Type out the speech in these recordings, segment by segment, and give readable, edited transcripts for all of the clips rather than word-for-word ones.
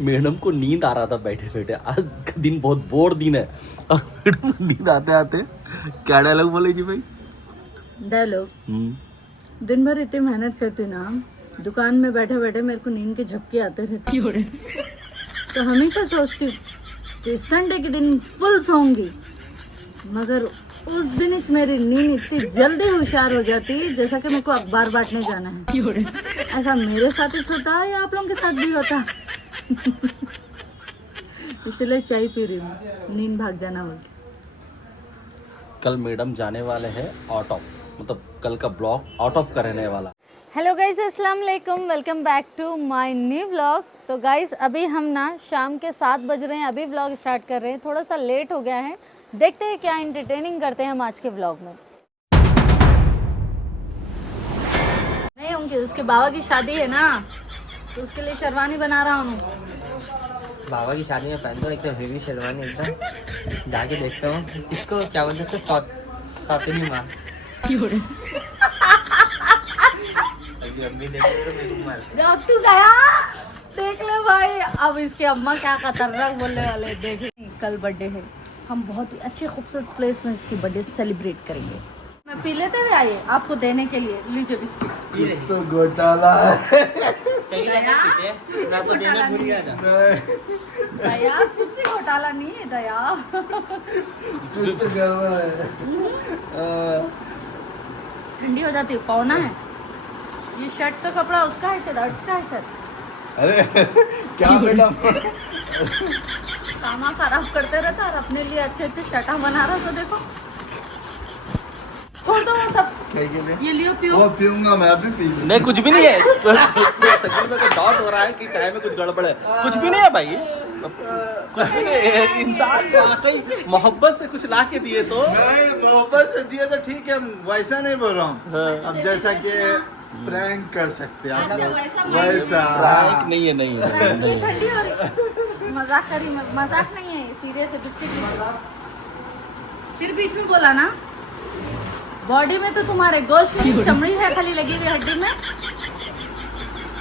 Madam को नींद आ रहा था बैठे बैठे, आज का दिन बहुत बोर दिन है। और मैडम को नींद आते आते क्या डायलॉग बोले जी भाई? डायलॉग, दिन भर इतनी मेहनत करती ना, दुकान में बैठे बैठे मेरे को नींद के झपके आते रहते। तो हमेशा सोचती हूँ कि संडे के दिन फुल सोऊंगी, मगर उस दिन ही मेरी नींद इतनी जल्दी होशियार हो जाती जैसा कि मेरे को अखबार बांटने जाना है। ऐसा मेरे साथ ही होता है या आप लोगों के साथ भी होता है? इसलिए चाय पी रही हूँ, नींद भाग जाना हो। कल मैडम जाने वाले हैं आउट ऑफ, मतलब कल का ब्लॉग आउट ऑफ का रहने वाला। हेलो गाइस, अस्सलाम वालेकुम, welcome back to my new vlog. तो गाइस अभी हम ना शाम के 7 बज रहे हैं, अभी व्लॉग स्टार्ट कर रहे हैं, थोड़ा सा लेट हो गया है। देखते हैं क्या एंटरटेनिंग करते हैं हम आज के व्लॉग में। नहीं उनके उसके बाबा की शादी है ना, तो उसके लिए शेरवानी बना रहा हूँ। बाबा की शादी में पहन दो एकदम हेवी शेरवानी, एकदम जाके देखता हूँ इसको क्या बोलते हैं, इसको सौतनी माँ। तू गया देख ले भाई, अब इसके अम्मा क्या खतरनाक बोलने वाले देखे। कल बर्थडे है, हम बहुत ही अच्छे खूबसूरत प्लेस में इसकी बर्थडे सेलिब्रेट करेंगे। मैं पी लेते हुए आई आपको देने के लिए, लीजिए बिस्किट। तो घोटाला है। दया कुछ भी घोटाला नहीं है दया। कुछ तो गड़बड़ है। ठंडी हो जाती है, पौना है ये शर्ट का कपड़ा, उसका है शायद, अर्श का है शायद। अरे क्या बेटा, कामा खराब करते रहता और अपने लिए अच्छे अच्छे शर्टा बना रहा। तो देखो छोड़ दो वो सब, ये लियो पियो। वो पीऊंगा मैं, अभी पी लूं। नहीं कुछ भी नहीं है। सच में डाउट हो रहा है कि चाय में कुछ गड़बड़ है, कुछ भी नहीं है भाई, कुछ भी नहीं है। इंसान वाकई मोहब्बत से कुछ ला के दिए तो नहीं, मोहब्बत से दिए तो ठीक है, वैसा नहीं बोल रहा हूँ। अब जैसा कि प्रैंक कर सकते हैं आप अच्छा, लोग, वैसा प्रैंक नहीं है, नहीं है, ये नहीं है। ठंडी हो रही, मजाक करी, मजाक नहीं है, सीरियस है। बिस्किट फिर बीच में बोला ना, बॉडी में तो तुम्हारे गोश्त नहीं, चमड़ी है खाली लगी हुई हड्डी में।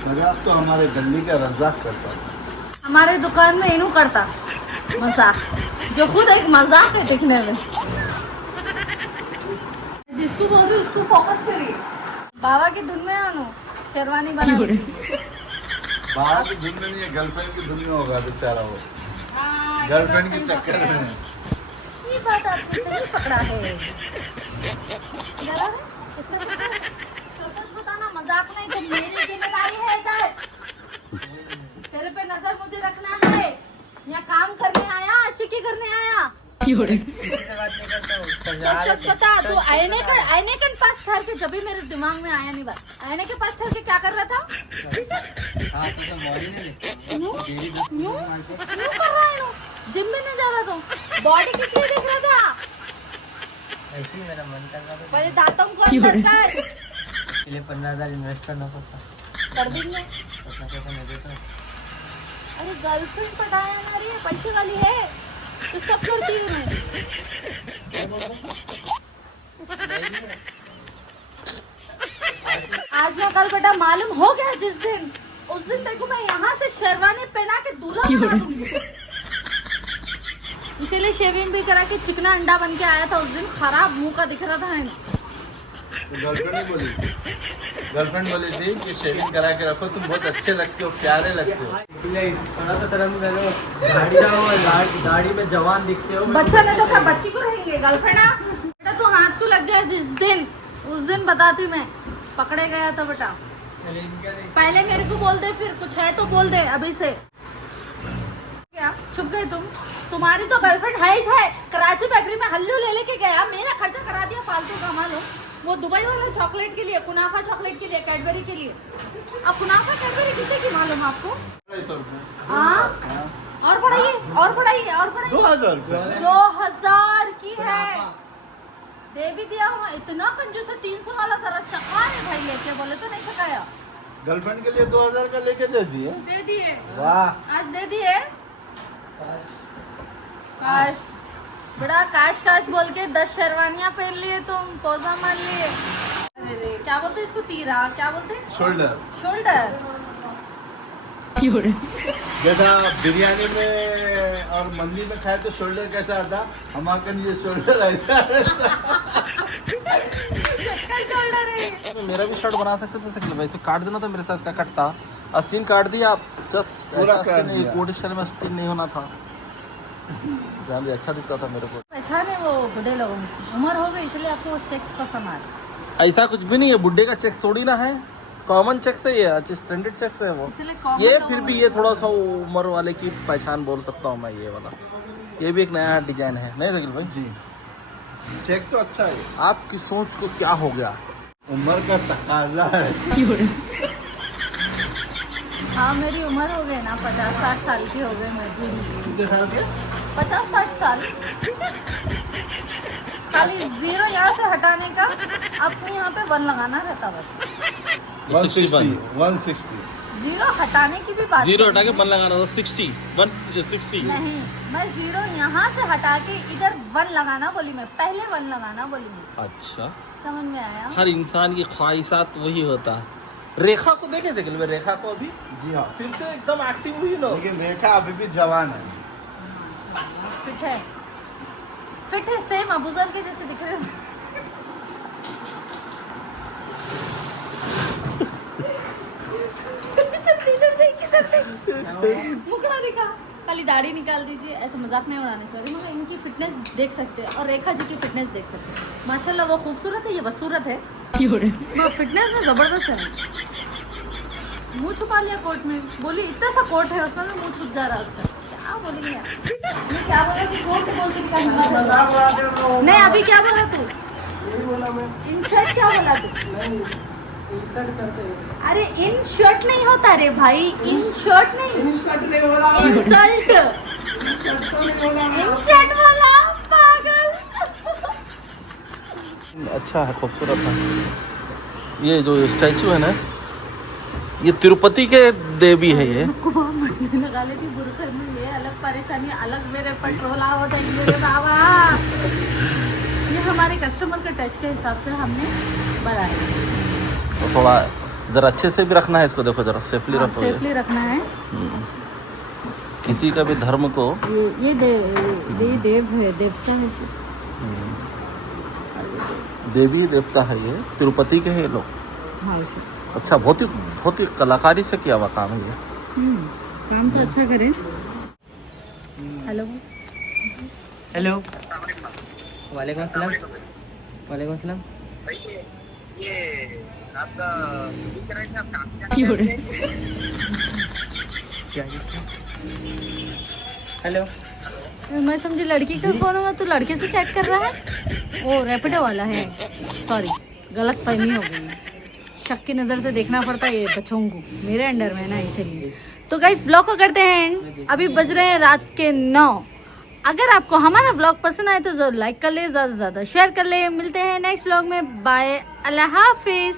मजाक तो हमारे गली का रज़ाक करता था। हमारे दुकान में इनू करता मजाक, जो खुद एक मजाक है दिखने में। जिसको बोल रही उसको फोकस करिए। बाबा की धुन में आनो, शेरवानी बना ली। बाहर की धुन में नहीं है, गर्लफ्रेंड की धुन में होगा बेचारा वो, हाँ, ये गर्लफ्रेंड बात के सही चक्कर पकड़ा है। में। ये बात आपने सही पकड़ा है। जरा है, इसका सच बताना, मजाक नहीं, तो मेरी जिम्मेदारी है इधर। तेरे पे नजर मुझे रखना है, या काम करने आया, आशिकी करने आया। सच बता, तू आईने के पास ठहर के, जब भी मेरे दिमाग में आया नहीं बात, आईने के पास ठहर के क्या कर रहा था? यूं कर रहा है, जिम में नहीं जा रहा तो बॉडी किस लिए देख रहा था? ऐसे ही मेरा मन कर रहा था, पहले दांतों को अंदर कर। इसके लिए 15,000 इन्वेस्ट करना पड़ता, कर देंगे। उतना पैसा नहीं देता। अरे गर्लफ्रेंड पटाया ना रही है, पैसे वाली है तो सब करती हूँ मैं। आज ना कल बेटा मालूम हो गया, जिस दिन उस दिन देखो मैं यहाँ से शेरवानी पहना के दूल्हा बना दूंगी। इसीलिए शेविंग भी करा के चिकना अंडा बन के आया था उस दिन, खराब मुंह का दिख रहा था। गर्लफ्रेंड बोली थी कि शेविंग करा के रखो, तुम बहुत अच्छे लगते हो, प्यारे लगते हो। थोड़ा सा शर्म करो, गाड़ी में जवान दिखते हो। बच्चा नहीं तो क्या बच्ची को रहेंगे गर्लफ्रेंड? बेटा तू हाथ तो लग जाए जिस दिन, उस दिन बताती मैं, पकड़े गया था बेटा। पहले मेरे को बोल दे, फिर कुछ है तो बोल दे अभी से। क्या छुप गए तुम? तुम्हारी तो गर्लफ्रेंड है ही है, कराची बेकरी में हल्लू ले लेके गया, मेरा खर्चा करा दिया फालतू का। मालूम वो दुबई वाला चॉकलेट के लिए, कुनाफा चॉकलेट के लिए, कैडबरी के लिए। अब कुनाफा कैडबरी कितने की मालूम आपको? हाँ, और बढ़ाइए और बढ़ाइए और बढ़ाइए। 2000 की है, दे भी दिया हूँ। इतना कंजूस है, 300 वाला जरा चखा है भाई, लेके बोले तो नहीं चखाया। गर्लफ्रेंड के लिए 2000 का लेके दे दिए। दे दिए, वाह, आज दे दिए। काश बड़ा काश काश बोल के 10 शेरवानियां पहन लिए तुम, पोजा मार लिए। अरे रे क्या बोलते इसको, तीरा क्या बोलते? शोल्डर। शोल्डर। जैसा बिरयानी में और मंदी में खाए तो शोल्डर कैसा आता, हमारे ये शोल्डर ऐसा रहता। मेरा भी शर्ट बना सकते थे शकील भाई, इसे काट देना था मेरे साइज का कटता। आस्तीन काट दिया आप, पूरा काट दिया। कोड स्टाइल में आस्तीन नहीं होना था, जान दे अच्छा दिखता था मेरे को। अच्छा नहीं, वो बूढ़े लोगों की उम्र हो गई इसलिए आपको वो चेक्स पसंद आ रहे। ऐसा कुछ भी नहीं है, बुड्ढे का चेक्स थोड़ी ना है, कॉमन चेक्स है ये, स्टैंडर्ड चेक्स है वो। इसलिए common ये लोगों फिर भी ने- ये थोड़ा सा उम्र वाले की पहचान बोल सकता हूँ मैं, ये वाला। ये भी एक नया डिजाइन है, नहीं शकील भाई जी चेक्स तो अच्छा है। आपकी सोच को क्या हो गया? उम्र का तकाजा है। हाँ मेरी उम्र हो गई ना, 50-60 साल की हो गई मैं भी। कितने साल के? 50-60 साल। खाली 0 यहाँ से हटाने का, आपको यहाँ पे 1 लगाना रहता बस। 160 160 0 हटाने की भी बात जीरो नहीं हटा के है। बन लगाना था 160। नहीं, मैं 0 यहाँ से हटा के इधर 1 लगाना बोली, मैं पहले 1 लगाना बोली मैं। अच्छा, समझ में आया? हर इंसान की ख्वाहिशात वही होता है। रेखा को देखे शकील भाई, रेखा को अभी जी हाँ, फिर से एकदम एक्टिव हुई ना। लेकिन रेखा अभी भी जवान है। फिट है, फिट है, सेम अबूजर के जैसे दिख रहे हो। इधर देख, इधर देख। मुकड़ा दिखा, खाली दाढ़ी निकाल दीजिए, ऐसे मजाक नहीं उड़ाने चाहिए, मगर इनकी फिटनेस देख सकते हैं और रेखा जी की फिटनेस देख सकते हैं। माशाल्लाह वो खूबसूरत है, ये बदसूरत है, वो फिटनेस में जबरदस्त है। मुंह छुपा लिया कोट में, बोली इतना सा कोट है उसमें, मुंह छुप जा रहा है उसका। क्या बोलेंगे यार? मैं क्या बोला कि कोट से बोलते क्या? नहीं अभी क्या बोला तू? इन शर्ट क्या बोला तू? अरे इन शर्ट नहीं होता रे भाई, इन शर्ट नहीं, इंसल्ट, इन शर्ट बोला पागल। अच्छा है, खूबसूरत है। ये जो स्टैचू है ना, ये तिरुपति के देवी है ये। लगा लेती बुरखा में, ये अलग परेशानी, अलग मेरे पेट्रोल आओ मेरे बाबा। ये हमारे कस्टमर के टच के हिसाब से हमने बनाया। तो थोड़ा जरा अच्छे से भी रखना है इसको, देखो जरा सेफली रखो। ये सेफली रखना है। किसी का भी धर्म को, ये देव है, देवता है। देवी देवता है ये, तिरुपति के हैं ये लोग। हाँ अच्छा, बहुत ही कलाकारी से किया हुआ काम है ये। काम तो अच्छा करे। हेलो हेलो, वालेकुम अस्सलाम। वालेकुम अस्सलाम। क्या हेलो, मैं समझी लड़की का फोन होगा, तो लड़के से चैट कर रहा है। ओ रैपिडो वाला है, सॉरी गलत फहमी हो गई। शक की नज़र से देखना पड़ता है ये बच्चों को, मेरे अंडर में है ना, इसीलिए। तो गाइस ब्लॉग को करते हैं, अभी बज रहे हैं रात के 9। अगर आपको हमारा ब्लॉग पसंद आए तो जरूर लाइक कर ले, ज़्यादा से ज़्यादा शेयर कर ले। मिलते हैं नेक्स्ट ब्लॉग में, बाय, अल्लाह हाफिज़।